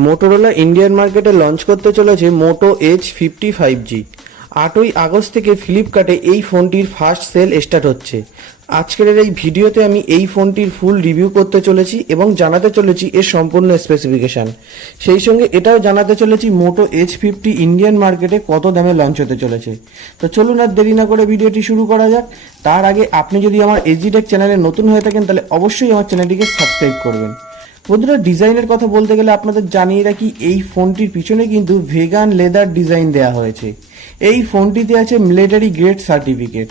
Motorola Indian মার্কেটে launch করতে চলেছে মোটো H55G। 8ই আগস্ট থেকে ফ্লিপকার্টে এই ফোনটির ফার্স্ট সেল স্টার্ট হচ্ছে। আজকের এই ভিডিওতে আমি এই ফোনটির ফুল রিভিউ করতে চলেছি এবং জানাতে চলেছি এর সম্পূর্ণ স্পেসিফিকেশান। সেই সঙ্গে এটাও জানাতে চলেছি মোটো H50 ইন্ডিয়ান মার্কেটে কত দামে লঞ্চ হতে চলেছে। তো চলুন আর দেরি না করে ভিডিওটি শুরু করা যাক। তার আগে আপনি যদি আমার এজিটেক চ্যানেলে নতুন হয়ে থাকেন তাহলে অবশ্যই আমার চ্যানেলটিকে সাবস্ক্রাইব করবেন। বন্ধুরা, ডিজাইনের কথা বলতে গেলে আপনাদের জানিয়ে রাখি এই ফোনটির পিছনে কিন্তু ভেগান লেদার ডিজাইন দেওয়া হয়েছে। এই ফোনটিতে আছে মিলিটারি গ্রেড সার্টিফিকেট,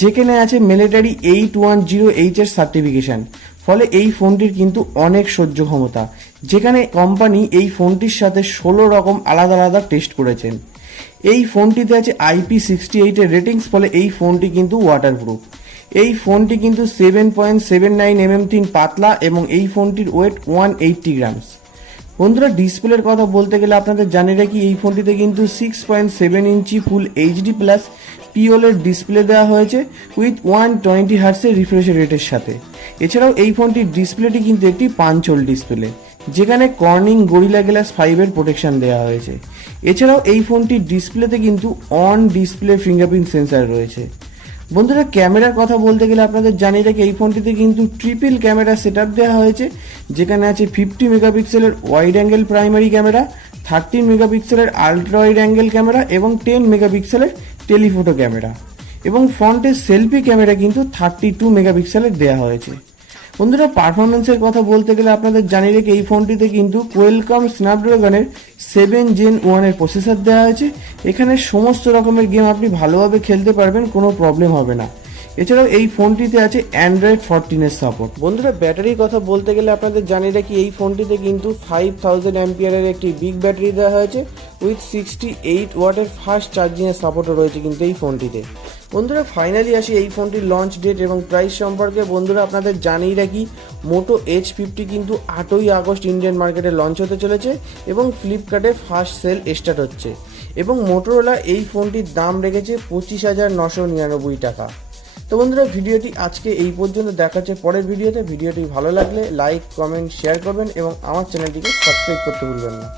যেখানে আছে মিলিটারি 810H এর সার্টিফিকেশন। ফলে এই ফোনটির কিন্তু অনেক সহ্য ক্ষমতা, যেখানে কোম্পানি এই ফোনটির সাথে 16 রকম আলাদা আলাদা টেস্ট করেছেন। এই ফোনটিতে আছে IP68 এর রেটিংস, ফলে এই ফোনটি কিন্তু ওয়াটারপ্রুফ। এই ফোনটি কিন্তু 7.79 mm পাতলা এবং এই ফোনটির ওয়েট 180 গ্রামস। বন্ধুরা, ডিসপ্লের কথা বলতে গেলে আপনাদের জানিয়ে রাখি এই ফোনটিতে কিন্তু 6.7 ইঞ্চি ফুল HD প্লাস POLED ডিসপ্লে দেওয়া হয়েছে উইথ 120 হার্টসের রিফ্রেশ রেটের সাথে। এছাড়াও এই ফোনটির ডিসপ্লেটি কিন্তু একটি পাঞ্চোল ডিসপ্লে, যেখানে কর্নিং গরিলা গ্লাস 5 এর প্রোটেকশন দেওয়া হয়েছে। এছাড়াও এই ফোনটির ডিসপ্লেতে কিন্তু অন ডিসপ্লে ফিঙ্গারপ্রিন্ট সেন্সার রয়েছে। বন্ধুরা, ক্যামেরার কথা বলতে গেলে আপনাদের জানিয়ে রাখি এই ফোনটিতে কিন্তু ট্রিপল ক্যামেরা সেটআপ দেওয়া হয়েছে, যেখানে আছে 50 মেগাপিক্সেলের ওয়াইড অ্যাঙ্গেল প্রাইমারি ক্যামেরা, 13 মেগাপিক্সেলের আলট্রা ওয়াইড অ্যাঙ্গেল ক্যামেরা এবং 10 মেগাপিক্সেলের টেলিফোটো ক্যামেরা, এবং ফ্রন্টের সেলফি ক্যামেরা কিন্তু 32 মেগাপিক্সেলের দেওয়া হয়েছে। বন্ধুরা, পারফরমেন্সের কথা বলতে গেলে আপনাদের জানিয়ে রেখে এই ফোনটিতে কিন্তু কোয়েলকম স্ন্যাপড্রাগনের 7 Gen 1 এর প্রসেসর দেওয়া হয়েছে। এখানে সমস্ত রকমের গেম আপনি ভালোভাবে খেলতে পারবেন, কোনো প্রবলেম হবে না। এছাড়াও এই ফোনটিতে আছে অ্যান্ড্রয়েড 14 এর সাপোর্ট। বন্ধুরা, ব্যাটারির কথা বলতে গেলে আপনাদের জানিয়ে রাখি এই ফোনটিতে কিন্তু 5000 অ্যাম্পিয়ারের একটি বিগ ব্যাটারি দেওয়া হয়েছে উইথ 68 ওয়াটের ফাস্ট চার্জিংয়ের সাপোর্টও রয়েছে কিন্তু এই ফোনটিতে। বন্ধুরা, ফাইনালি আসি এই ফোনটির লঞ্চ ডেট এবং প্রাইস সম্পর্কে। বন্ধুরা, আপনাদের জানিয়ে রাখি মোটো H50 কিন্তু 8ই আগস্ট ইন্ডিয়ান মার্কেটে লঞ্চ হতে চলেছে এবং ফ্লিপকার্টে ফার্স্ট সেল স্টার্ট হচ্ছে, এবং মোটোরোলা এই ফোনটির দাম রেখেছে 25,999 টাকা। তো বন্ধুরা, ভিডিওটি আজকে এই পর্যন্ত। দেখা হচ্ছে পরের ভিডিওতে। ভিডিওটি ভালো লাগলে লাইক, কমেন্ট, শেয়ার করবেন এবং আমার চ্যানেলটিকে সাবস্ক্রাইব করতে ভুলবেন না।